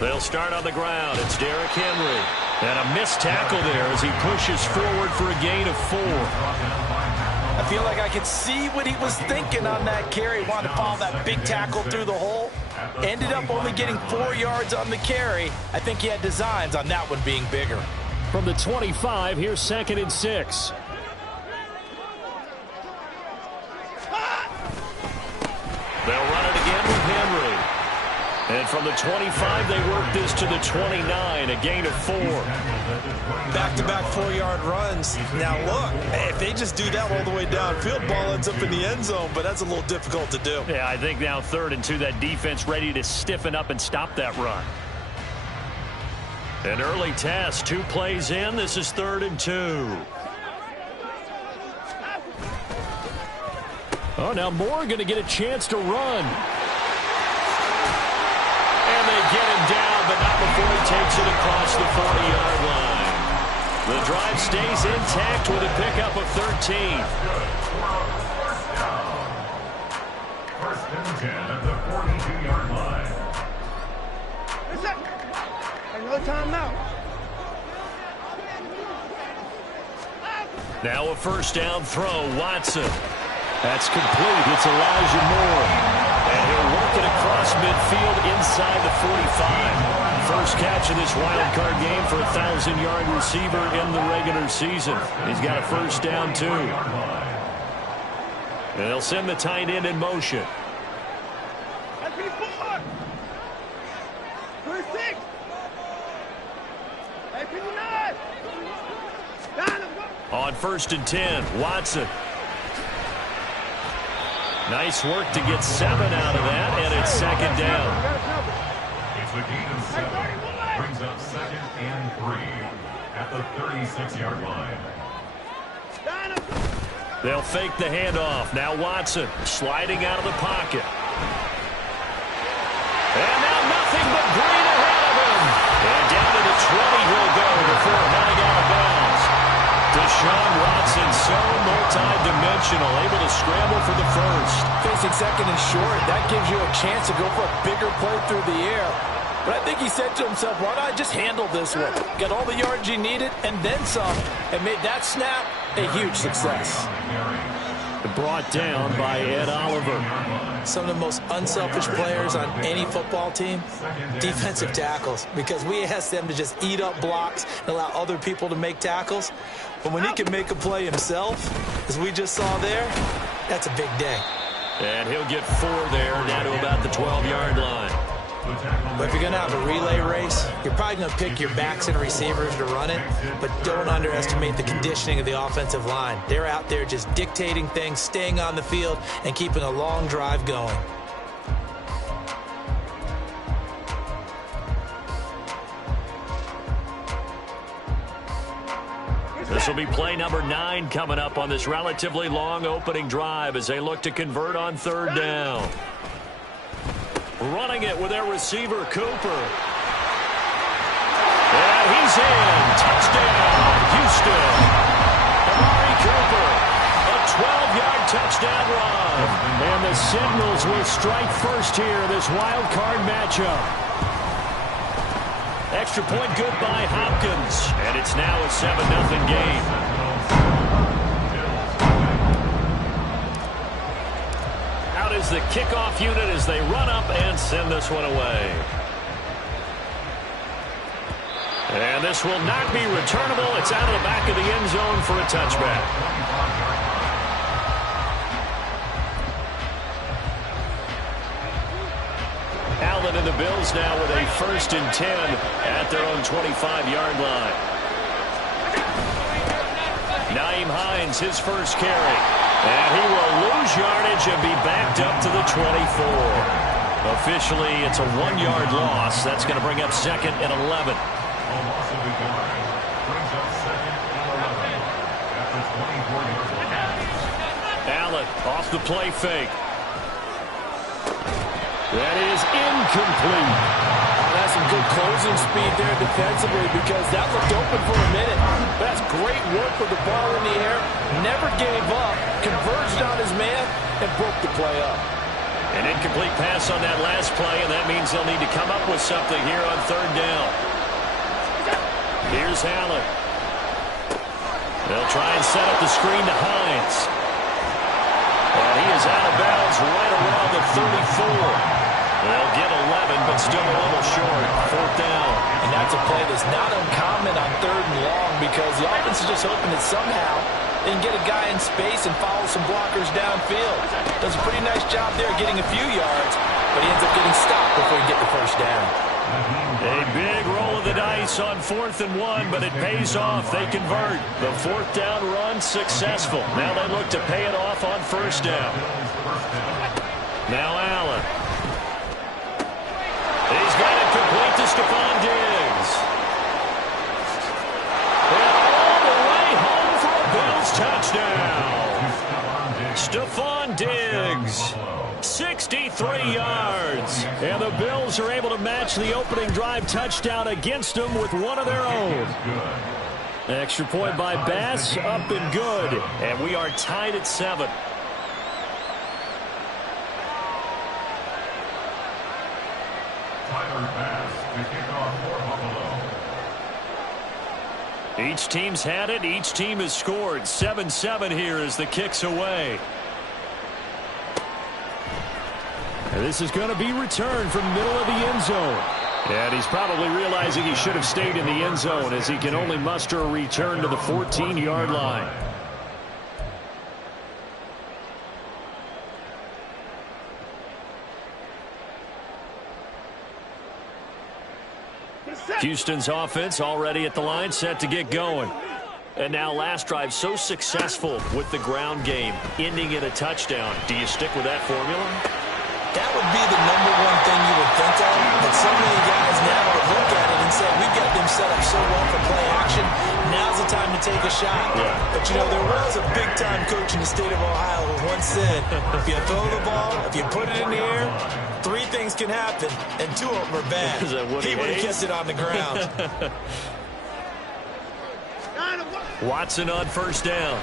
They'll start on the ground. It's Derrick Henry. And a missed tackle there as he pushes forward for a gain of 4. I feel like I could see what he was thinking on that carry. Wanted to follow that big tackle through the hole. Ended up only getting 4 yards on the carry. I think he had designs on that one being bigger. From the 25, here's 2nd and 6. They'll run it again with Henry. And from the 25, they work this to the 29, a gain of 4. Back-to-back 4-yard runs. Now, look, if they just do that all the way downfield, ball ends up in the end zone, but that's a little difficult to do. Yeah, I think now 3rd and 2, that defense ready to stiffen up and stop that run. An early test, 2 plays in. This is 3rd and 2. Oh, now Moore going to get a chance to run. And they get him down, but not before he takes it across the 40-yard line. The drive stays intact with a pickup of 13. 1st and 10 at the 42-yard line. No timeout. Now a 1st down throw, Watson. That's complete. It's Elijah Moore. And he'll work it across midfield inside the 45. First catch of this wild card game for a 1,000-yard receiver in the regular season. He's got a 1st down, too. And they'll send the tight end in motion. On 1st and 10, Watson. Nice work to get 7 out of that, and it's 2nd down. It's a gain of 7. Brings up 2nd and 3 at the 36-yard line. They'll fake the handoff. Now Watson sliding out of the pocket. And now nothing but green ahead of him. And down to the 20 he'll go before heading out of bounds. Deshaun Watson, so multi-dimensional, able to scramble for the 1st. Facing 2nd and short, that gives you a chance to go for a bigger play through the air. But I think he said to himself, why don't I just handle this one? Got all the yards he needed and then some, and made that snap a huge success. Brought down by Ed Oliver. Some of the most unselfish players on any football team, defensive tackles, because we ask them to just eat up blocks and allow other people to make tackles. But when he can make a play himself, as we just saw there, that's a big day. And he'll get 4 there, down to about the 12-yard line. But if you're going to have a relay race, you're probably going to pick your backs and receivers to run it, but don't underestimate the conditioning of the offensive line. They're out there just dictating things, staying on the field, and keeping a long drive going. This will be play number 9 coming up on this relatively long opening drive as they look to convert on 3rd down. Running it with their receiver, Cooper. And he's in. Touchdown, Houston. Amari Cooper, a 12-yard touchdown run. And the Sentinels will strike first here in this wild card matchup. Extra point good by Hopkins. And it's now a 7-0 game. Is the kickoff unit as they run up and send this one away. And this will not be returnable. It's out of the back of the end zone for a touchback. Allen and the Bills now with a 1st and 10 at their own 25-yard line. Nyheim Hines, his first carry. And he will lose yardage and be backed up to the 24. Officially, it's a 1-yard loss. That's going to bring up 2nd and 11. Allen off the play fake. That is incomplete. That's some good closing speed there defensively because that looked open for a minute. But that's great work with the ball in the air. Never gave up, converged on his man, and broke the play up. An incomplete pass on that last play, and that means they'll need to come up with something here on third down. Here's Allen. They'll try and set up the screen to Hines. And he is out of bounds right around the 34. They'll get 11, but still a little short. Fourth down. And that's a play that's not uncommon on third and long because the offense is just hoping that somehow they can get a guy in space and follow some blockers downfield. Does a pretty nice job there getting a few yards, but he ends up getting stopped before he get the first down. A big roll of the dice on 4th and 1, but it pays off. They convert. The fourth down run successful. Now they look to pay it off on first down. Now Allen. He's got it complete to Stephon Diggs. And all the way home for a Bills touchdown. Stephon Diggs. 63 yards. And the Bills are able to match the opening drive touchdown against them with one of their own. Extra point by Bass, up and good. And we are tied at 7. Tyler Bass to kick off for Buffalo. Each team's had it. Each team has scored. 7-7 here as the kick's away. And this is going to be returned from middle of the end zone. And he's probably realizing he should have stayed in the end zone as he can only muster a return to the 14-yard line. Houston's offense already at the line, set to get going. And now last drive so successful with the ground game, ending in a touchdown. Do you stick with that formula? That would be the number one thing you would think of, but so many guys now would look at it and say, we've got them set up so well for play action, now's the time to take a shot. Yeah. But, you know, there was a big-time coach in the state of Ohio who once said, if you throw the ball, if you put it in the air, 3 things can happen, and 2 of them are bad. He would have kept it on the ground. Watson on first down.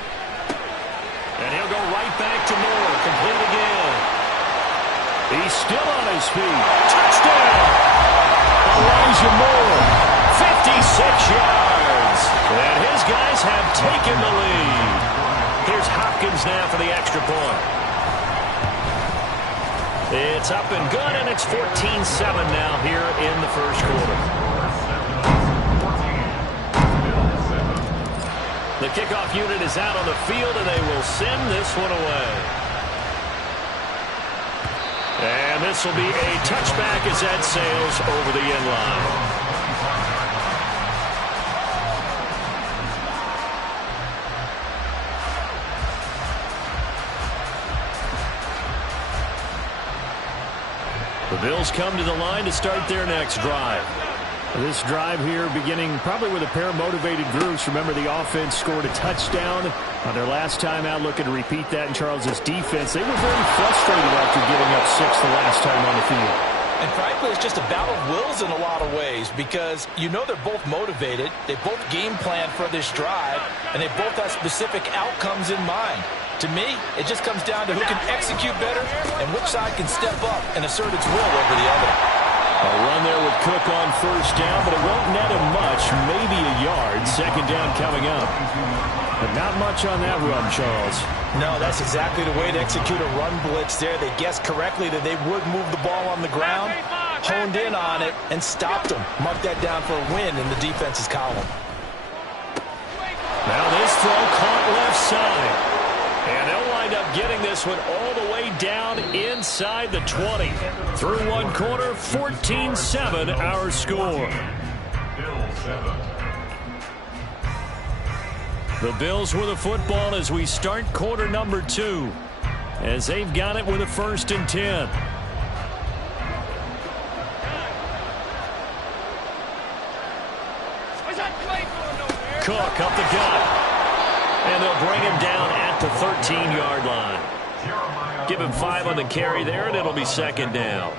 And he'll go right back to Moore, complete again. He's still on his feet. Touchdown! Elijah Moore, 56 yards. And his guys have taken the lead. Here's Hopkins now for the extra point. It's up and good, and it's 14-7 now here in the first quarter. The kickoff unit is out on the field, and they will send this one away. And this will be a touchback as that sails over the end line. The Bills come to the line to start their next drive. This drive here beginning probably with a pair of motivated groups. Remember, the offense scored a touchdown on their last time out, looking to repeat that in Charles's defense. They were very frustrated after giving up 6 the last time on the field. And frankly, it's just a battle of wills in a lot of ways because you know they're both motivated. They both game planned for this drive, and they both have specific outcomes in mind. To me, it just comes down to who can execute better and which side can step up and assert its will over the other. A run there with Cook on first down, but it won't net him much, maybe a yard. Second down coming up. But not much on that run, Charles. No, that's exactly the way to execute a run blitz there. They guessed correctly that they would move the ball on the ground, honed in on it, and stopped them. Mark that down for a win in the defense's column. Now this throw caught left side. And they'll wind up getting this one all the way down inside the 20. Through one quarter, 14-7 our score. The Bills with a football as we start quarter number 2. As they've got it with a 1st and 10. Cook up the gut. And they'll bring him down at the 13-yard line. Give him 5 on the carry there, and it'll be second down.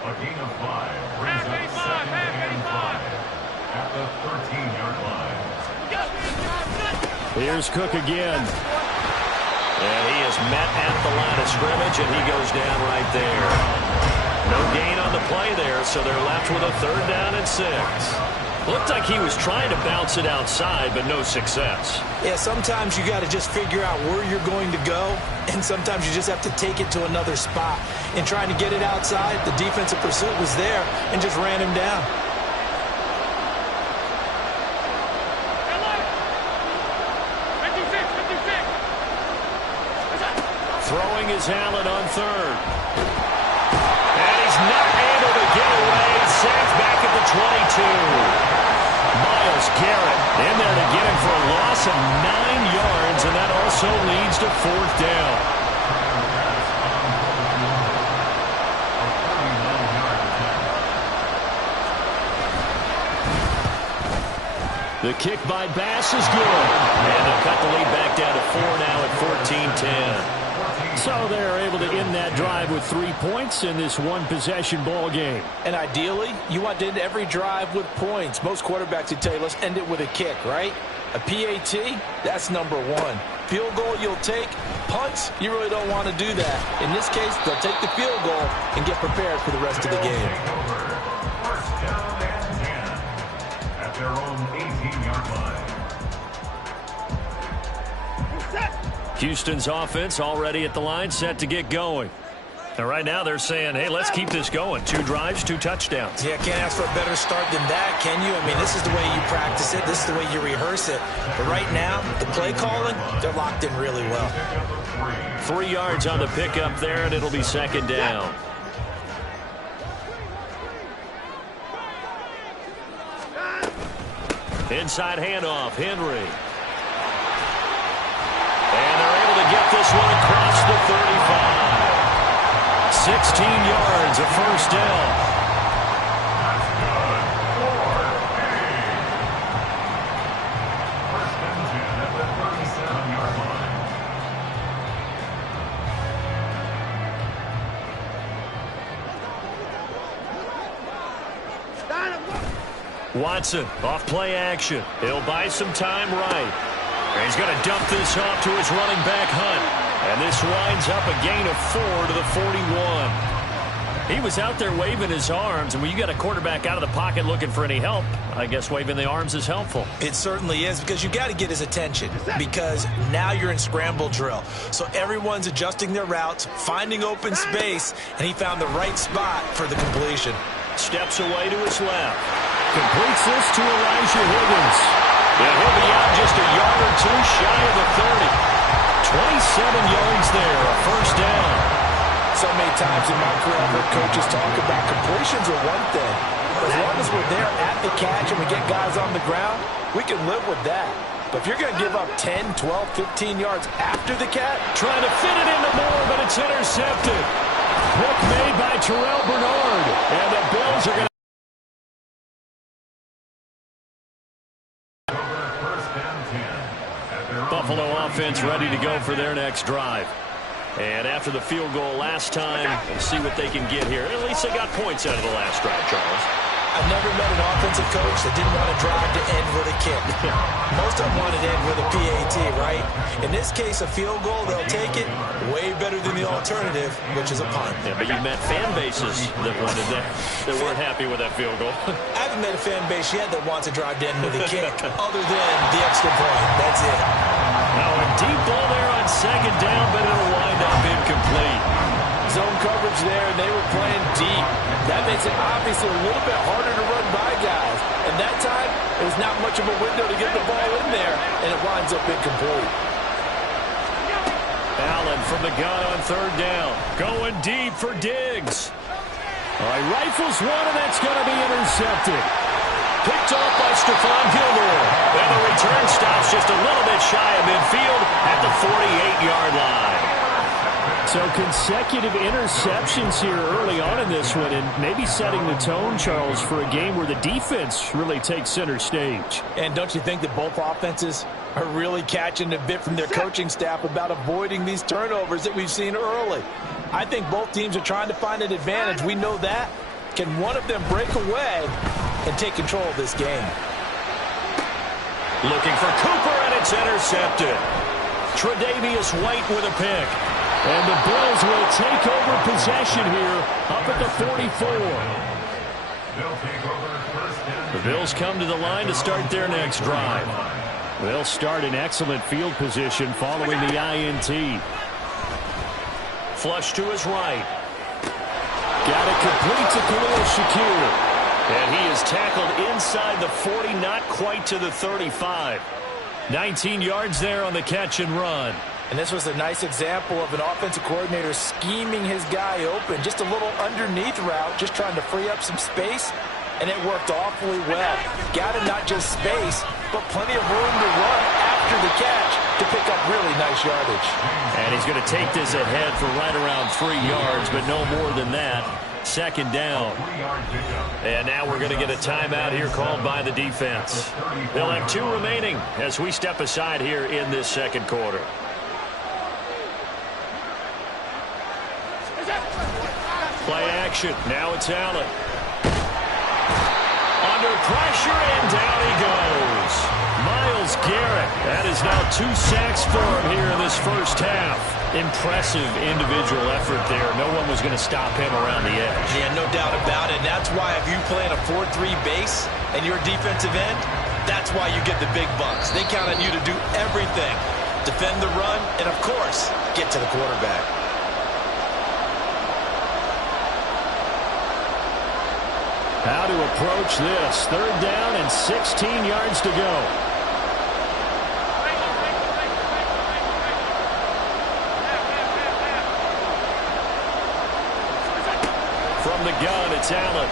A gain of 5 brings up 2nd and 5 at the 13-yard line. Here's Cook again. And he is met at the line of scrimmage, and he goes down right there. No gain on the play there, so they're left with a 3rd down and 6. Looked like he was trying to bounce it outside, but no success. Yeah, sometimes you got to just figure out where you're going to go, and sometimes you just have to take it to another spot. And trying to get it outside, the defensive pursuit was there and just ran him down. Throwing is Allen on 3rd. And he's not able to get away. Sacked back at the 22. Myles Garrett in there to get him for a loss of 9 yards, and that also leads to 4th down. The kick by Bass is good. And they'll cut the lead back down to 4 now at 14-10. So they're able to end that drive with 3 points in this one-possession ball game. And ideally, you want to end every drive with points. Most quarterbacks would tell you, let's end it with a kick, right? A PAT, that's number 1. Field goal you'll take. Punts, you really don't want to do that. In this case, they'll take the field goal and get prepared for the rest of the game. First down and 10 at their own 18-yard line. Houston's offense already at the line, set to get going. And right now they're saying, hey, let's keep this going. 2 drives, 2 touchdowns. Yeah, can't ask for a better start than that, can you? I mean, this is the way you practice it. This is the way you rehearse it. But right now, the play calling, they're locked in really well. 3 yards on the pickup there, and it'll be 2nd down. Inside handoff, Henry. And they're able to get this one across the 35. 16 yards, a 1st down. That's good for a. First and 10 at the 37-yard line. Watson off play action. He'll buy some time right. And he's going to dump this off to his running back, Hunt. And this winds up a gain of 4 to the 41. He was out there waving his arms, and when you got a quarterback out of the pocket looking for any help, I guess waving the arms is helpful. It certainly is, because you got to get his attention, because now you're in scramble drill. So everyone's adjusting their routes, finding open space, and he found the right spot for the completion. Steps away to his left. Completes this to Elijah Higgins. And he'll be out just a yard or 2 shy of the 30. 27 yards there, a 1st down. So many times in my career, I've heard coaches talk about completions are one thing. As long as we're there at the catch and we get guys on the ground, we can live with that. But if you're going to give up 10, 12, 15 yards after the catch, trying to fit it into Moore, but it's intercepted. Hook made by Terrell Bernard. And the Bills are going to Buffalo offense ready to go for their next drive. And after the field goal last time, we'll see what they can get here. At least they got points out of the last drive, Charles. I've never met an offensive coach that didn't want to drive to end with a kick. Most of them wanted to end with a PAT, right? In this case, a field goal, they'll take it. Way better than the alternative, which is a punt. Yeah, but you met fan bases that wanted that weren't happy with that field goal. I haven't met a fan base yet that wants to drive to end with a kick, other than the extra point. That's it. Now a deep ball there on 2nd down, but it'll wind up incomplete. Zone coverage there, and they were playing deep. That makes it obviously a little bit harder to run by guys. And that time, it was not much of a window to get the ball in there, and it winds up incomplete. Allen from the gun on 3rd down. Going deep for Diggs. All right, rifles one, and that's going to be intercepted. Picked off by Stephon Gilmore. And the return stops just a little bit shy of midfield at the 48-yard line. So consecutive interceptions here early on in this one, and maybe setting the tone, Charles, for a game where the defense really takes center stage. And don't you think that both offenses are really catching a bit from their coaching staff about avoiding these turnovers that we've seen early? I think both teams are trying to find an advantage. We know that. Can one of them break away and take control of this game? Looking for Cooper, and it's intercepted. Tre'Davious White with a pick. And the Bills will take over possession here up at the 44. The Bills come to the line to start their next drive. They'll start in excellent field position following the INT. Flush to his right. Got it complete to Khalil Shakir. And he is tackled inside the 40, not quite to the 35. 19 yards there on the catch and run. And this was a nice example of an offensive coordinator scheming his guy open. Just a little underneath route, just trying to free up some space. And it worked awfully well. Got him not just space, but plenty of room to run after the catch to pick up really nice yardage. And he's going to take this ahead for right around 3 yards, but no more than that. Second down. And now we're going to get a timeout here called by the defense. They'll have 2 remaining as we step aside here in this second quarter. Play action. Now it's Allen. Under pressure, and down he goes. Myles Garrett. That is now 2 sacks for him here in this first half. Impressive individual effort there. No one was going to stop him around the edge. Yeah, no doubt about it. And that's why if you play in a 4-3 base and you're a defensive end, that's why you get the big bucks. They count on you to do everything. Defend the run and, of course, get to the quarterback. How to approach this. 3rd down and 16 yards to go. From the gun, it's Allen.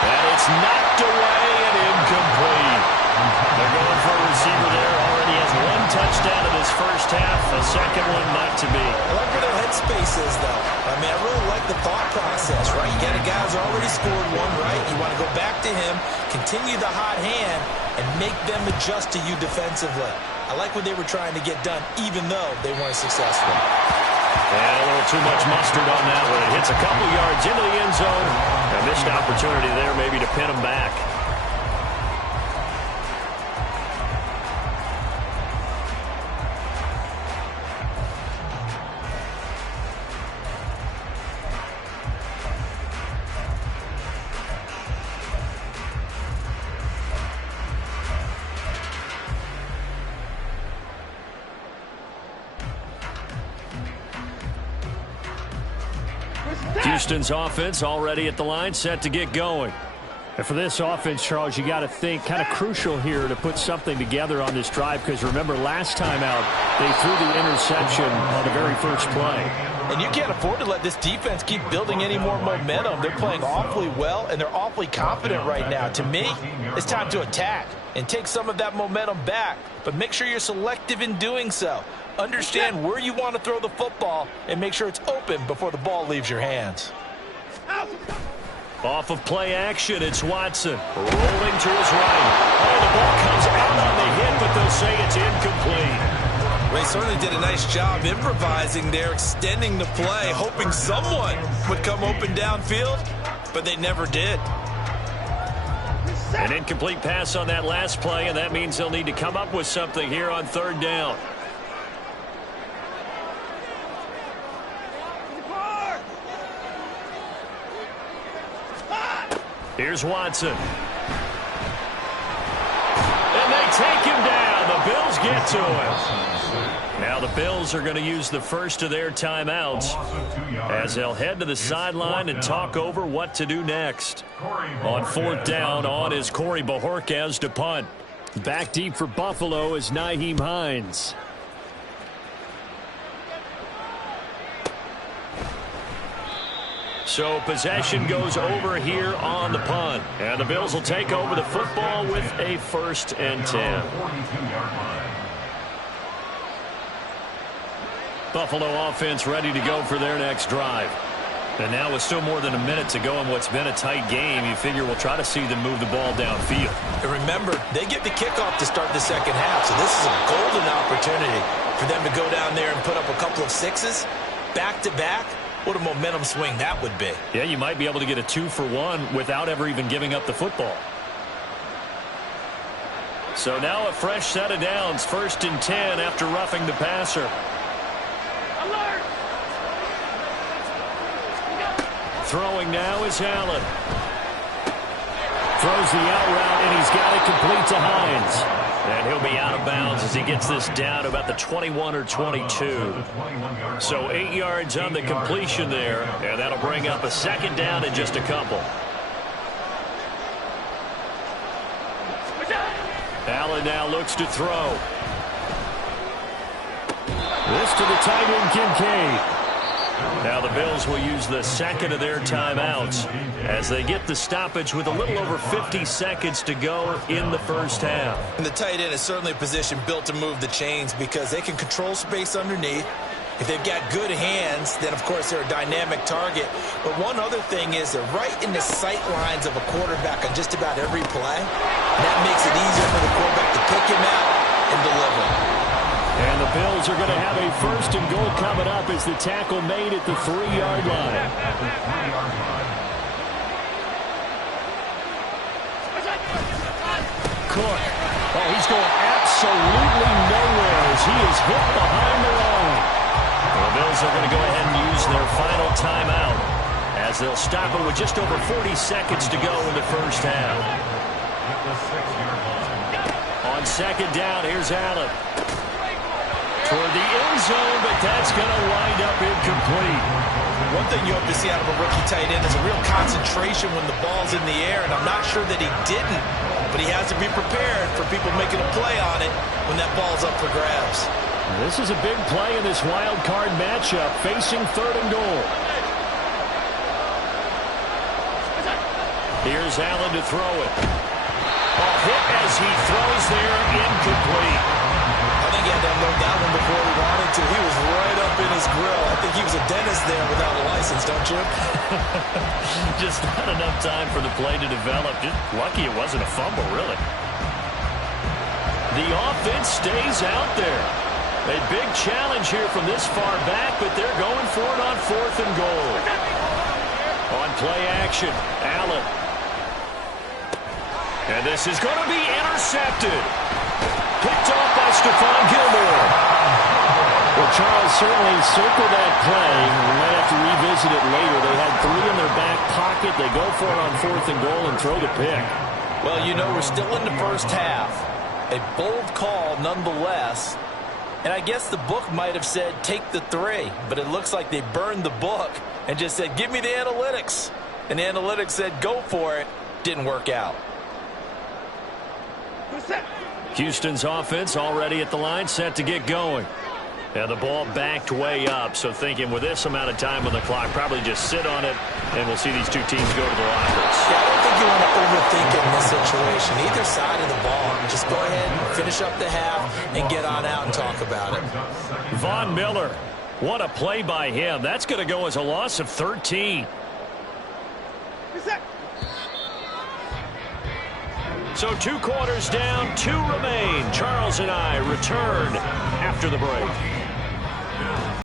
And it's knocked away and incomplete. They're going for a receiver there. Already has 1 touchdown in this first half. A second one not to be. I like where their headspace is, though. I mean, I really like the thought process, right? You got a guy who's already scored 1, right? You want to go back to him, continue the hot hand, and make them adjust to you defensively. I like what they were trying to get done, even though they weren't successful. And a little too much mustard on that one. It hits a couple yards into the end zone. A missed opportunity there maybe to pin him back. Houston's offense already at the line, set to get going. And for this offense, Charles, you got to think kind of crucial here to put something together on this drive, because remember last time out they threw the interception on the very first play. And you can't afford to let this defense keep building any more momentum. They're playing awfully well, and they're awfully confident right now. To me, it's time to attack and take some of that momentum back, but make sure you're selective in doing so. Understand where you want to throw the football and make sure it's open before the ball leaves your hands. Off of play action, it's Watson. Rolling to his right. Oh, the ball comes out on the hit, but they'll say it's incomplete. They certainly did a nice job improvising there, extending the play, hoping someone would come open downfield, but they never did. An incomplete pass on that last play, and that means they'll need to come up with something here on 3rd down. Here's Watson. And they take him down. The Bills get to him. Now the Bills are going to use the first of their timeouts as they'll head to the sideline and talk over what to do next. On 4th down, on is Corey Bojorquez to punt. Back deep for Buffalo is Nyheim Hines. So possession goes over here on the punt. And the Bills will take over the football with a 1st and 10. Buffalo offense ready to go for their next drive. And now with still more than a minute to go in what's been a tight game, you figure we'll try to see them move the ball downfield. And remember, they get the kickoff to start the second half, so this is a golden opportunity for them to go down there and put up a couple of 6s back-to-back What a momentum swing that would be. Yeah, you might be able to get a 2-for-1 without ever even giving up the football. So now a fresh set of downs, 1st and 10 after roughing the passer. Alert! Throwing now is Allen. Throws the out route, and he's got it complete to Hines. And he'll be out of bounds as he gets this down to about the 21 or 22. So 8 yards on the completion there, and that'll bring up a 2nd down in just a couple. Allen now looks to throw. This to the tight end, Kincaid. Now the Bills will use the 2nd of their timeouts as they get the stoppage with a little over 50 seconds to go in the first half. And the tight end is certainly a position built to move the chains because they can control space underneath. If they've got good hands, then of course they're a dynamic target. But one other thing is they're right in the sight lines of a quarterback on just about every play. And that makes it easier for the quarterback to pick him out and deliver. And the Bills are going to have a 1st and goal coming up as the tackle made at the 3-yard line. Cook. Oh, he's going absolutely nowhere as he is hit behind the line. The Bills are going to go ahead and use their final timeout as they'll stop it with just over 40 seconds to go in the first half. On 2nd down, here's Allen. Toward the end zone, but that's going to wind up incomplete. One thing you hope to see out of a rookie tight end is a real concentration when the ball's in the air, and I'm not sure that he didn't, but he has to be prepared for people making a play on it when that ball's up for grabs. This is a big play in this wild card matchup, facing 3rd and goal. Here's Allen to throw it. A hit as he throws there, incomplete. I think he had to unload that one before he wanted to. He was right up in his grill. I think he was a dentist there without a license, don't you? Just not enough time for the play to develop. Just lucky it wasn't a fumble, really. The offense stays out there. A big challenge here from this far back, but they're going for it on 4th and goal. On play action, Allen. And this is going to be intercepted. Picked off by Stephon Gilmore. Well, Charles, certainly circle that play. We might have to revisit it later. They had 3 in their back pocket. They go for it on 4th and goal and throw the pick. Well, you know, we're still in the first half. A bold call nonetheless. And I guess the book might have said take the 3. But it looks like they burned the book and just said give me the analytics. And the analytics said go for it. Didn't work out. Houston's offense already at the line, set to get going. And the ball backed way up, so thinking with this amount of time on the clock, probably just sit on it, and we'll see these two teams go to the lockers. Yeah, I don't think you want to overthink it in this situation. Either side of the ball, just go ahead and finish up the half and get on out and talk about it. Von Miller, what a play by him. That's going to go as a loss of 13. So 2 quarters down, 2 remain. Charles and I return after the break.